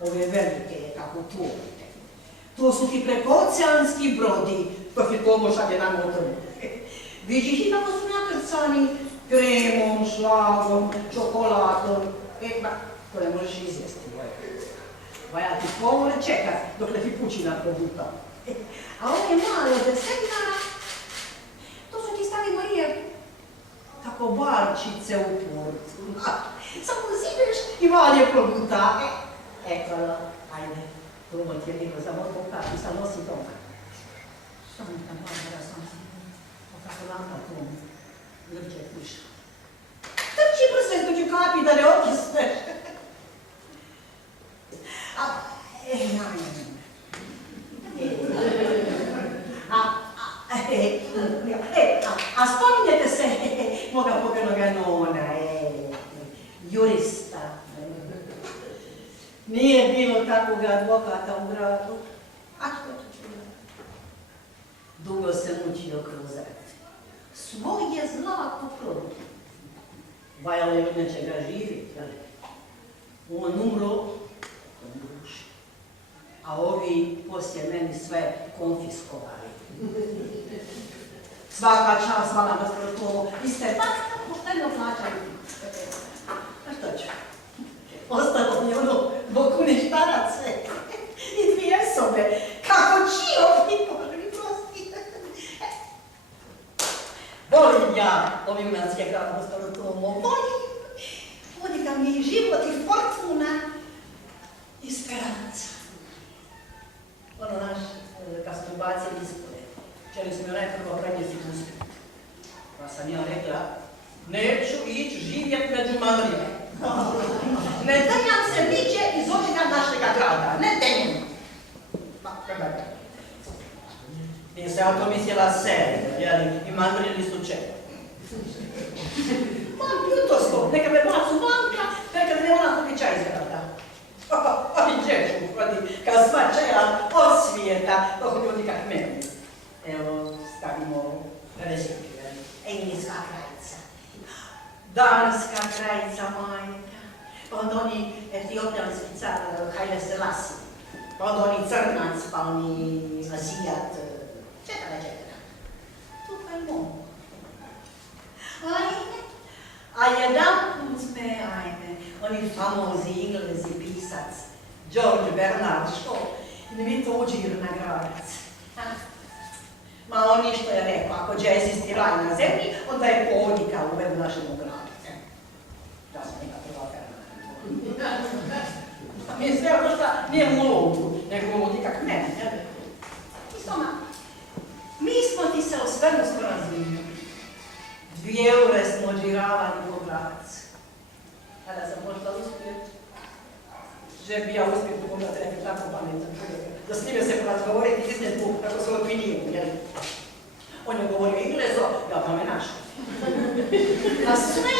ove velike, kako torite. To su ti prekooceanski brodi, to ti to šalje na motoru. Vidiš i kako su nakrcani kremom, šlagom, čokoladom. To ne možeš izjesti. Ja ti pomore čekat dok ne ti pučina probuta. A ove male od 10 dinara, to su ti stari Marije tako barčice u porcu. Samo zideš i valje probuta. Hvala, ajde, drugo ti je bilo za moj pokati, sam nosi doma. Santa Barbara, sam si, kako lampa tom, grče kuša. Trči brzo između kapi da ne okisneš. A spominjete se moga pokojnoga nona, jurista. Nije bilo takvog advokata u gradu. A što to čuo? Dugo se mučio kroz rat. Svoje zlato prodao. Vajalo je od nečega živjeti, jel? On umro, a ovi poslije meni sve konfiskovali. Svaka čast vama gospodo, vi ste baš pošteno plaćali. A što ću? Ostalo mi ono bokuništarac i 2 sobe. Kako čio mi prosti. Volim ja ovi unanske grada gospodo Tomo, volim. Volim da mi je život i fortuna i speranca. Ono naš, kad smo bacili ispore, čeli smo joj najprvo premjestiti uspjet. Pa sam ja rekla, neću ići živjeti među Madrije. Ne drljam se niđe iz očega našega grada, ne denjem. Pa, kada je? Nije se auto mislila serija, jeli, i Madrili su čekali. Ma, ljutosko, neka me bacu vanka, neka ne ona kupi čaj iz grada. Oj, dječku, kad sva čaja od svijeta, to ljudi kak meni. Evo, stavimo rezervi. Engleska krajica. Danska krajica, majka. Pa onda oni etiopijanski car, Haile Selassie. Pa onda oni crnac, pa oni azijat. Čekaj. Tukaj mogu. Ajme. A jedan put me, ajme, oni famozi Englezi pisac, George Bernard Shaw, i mi to uđir na gradac. Ma oni što je rekao, ako će existi raj na zemlji, onda je povodnika uved u našemu gradu. Da sam neka prva ferma. Mi sve ono što nije u lovu, nego uvodi kak mene. Mi smo ti se o svemu sporazumili. 2 eure smo odžiravali po gradac. Kada sam možda uspjeti, že bi ja uspjeti pogledati neki tako pametan čovjek, da s njime se porazgovoriti i iznijet mu kako svoju opiniju, jel? On je govorio Englezo, ja pa me našao. Na sve